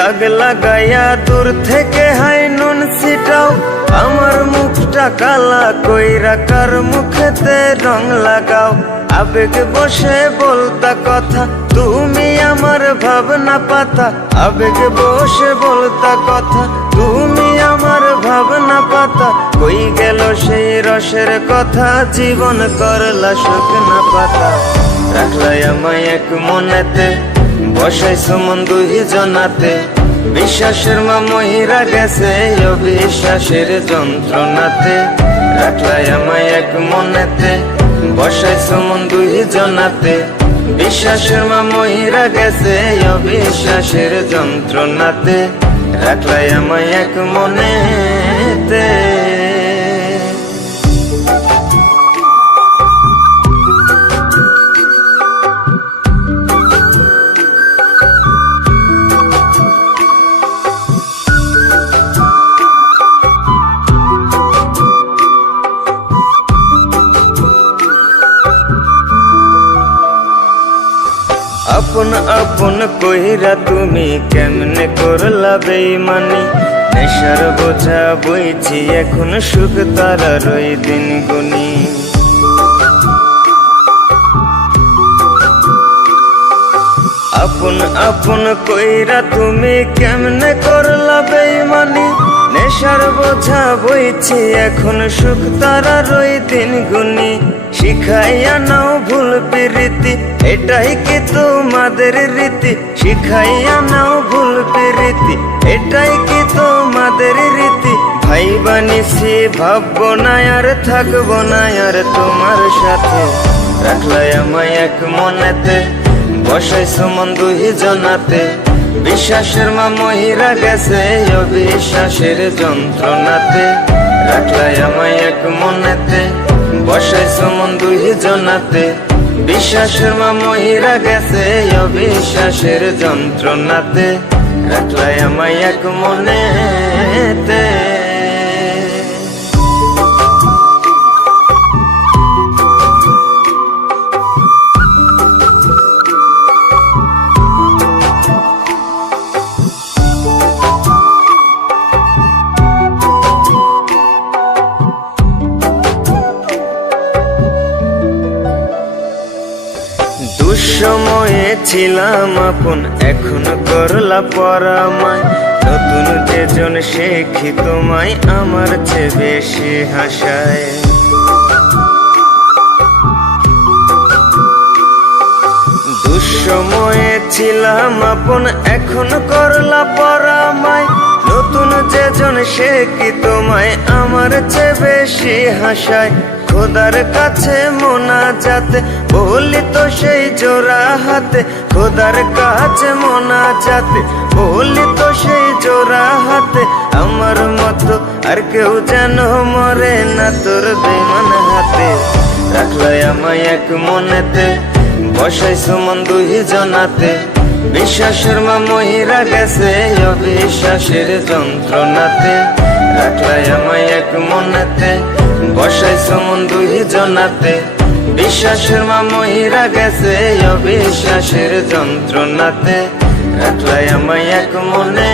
দাগ লাগাইয়া দূর থেকে হাই নুন ছিটাও, আমার মুখটা কালা কইরা কার মুখেতে রং লাগাও। আবেগ বসে বলতা কথা, তুমি আমার ভাবনা পাতা। আবেগ বসে বলতা কথা, তুমি আমার ভাবনা পাতা। কই গেল সেই রসের কথা, জীবন করলা শুকনা পাতা। রাখলাই আমায় এক মনেতে, বসাইছো মন দুই জনাতে। বিশ্বাসের মা মহিরা গেছে অবিশ্বাসের যন্ত্রণাতে। রাখলাই আমায় এক মনেতে, বসাইছো মন দুই জনাতে। বিশ্বাসের মা মহিরা গেছে অবিশ্বাসের যন্ত্রণাতে। রাখলাই আমায় এক মনেতে। আপন আপন কইরা তুমি কেমনে করলা বেইমানি। নেশার বোঝা বইছি এখন সুখ তারার ওই দিন গুনি। আপন আপন কইরা তুমি কেমনে করলা বেইমানি। নেশার বোঝা বইছি এখন সুখ তারার ওই দিন গুনি। শিখাইয়া নাও ভুল প্রীতি, এটাই কি তোমাদের রীতি। শিখাইয়া নাও ভুল প্রীতি, এটাই কি তোমাদের রীতি। ভাই বানিছি ভাববো না আর থাকবো না আর তোমার সাথে। রাখলাই আমায় এক মনেতে, বসাইছো মন দুই জনাতে। বিশ্বাসের মা মহিরা গেছে অবিশ্বাসের যন্ত্রণাতে। রাখলাই আমায় এক মনেতে, বসাইছো মন দুই জনাতে। বিশ্বাসের মা মহিরা গেছে অবিশ্বাসের যন্ত্রণাতে। রাখলাই আমায় এক মনেতে। দুঃসময়ে ছিলাম আপন, এখন করলা পরামায়। নতুন যেজন শেখি তোমায়, আমার চেয়ে বেশি হাসায়। দুঃসময়ে ছিলাম আপন, এখন করলা পরামায়। নতুন যেজন শেখি তোমায়, আমার চেয়ে বেশি হাসায়। খোদার কাছে মোনাজাতে বলি তো সেই জোড়া হাতে। খোদার কাছে মোনাজাতে বলি তো সেই জোড়া হাতে। আমার মতো আর কেউ যেন মরে না তোর বেমান হাতে। রাখলাই আমায় এক মনেতে, বসাইছো মন দুই জনাতে। বিশ্বাসের মা মহিরা গেছে অবিশ্বাসের যন্ত্রণাতে। রাখলাই আমায় এক মনেতে, বসাইছো মন দুই জনাতে। বিশ্বাসের মা মহিরা গেছে অবিশ্বাসের যন্ত্রণাতে। রাখলাই আমায় এক মনে।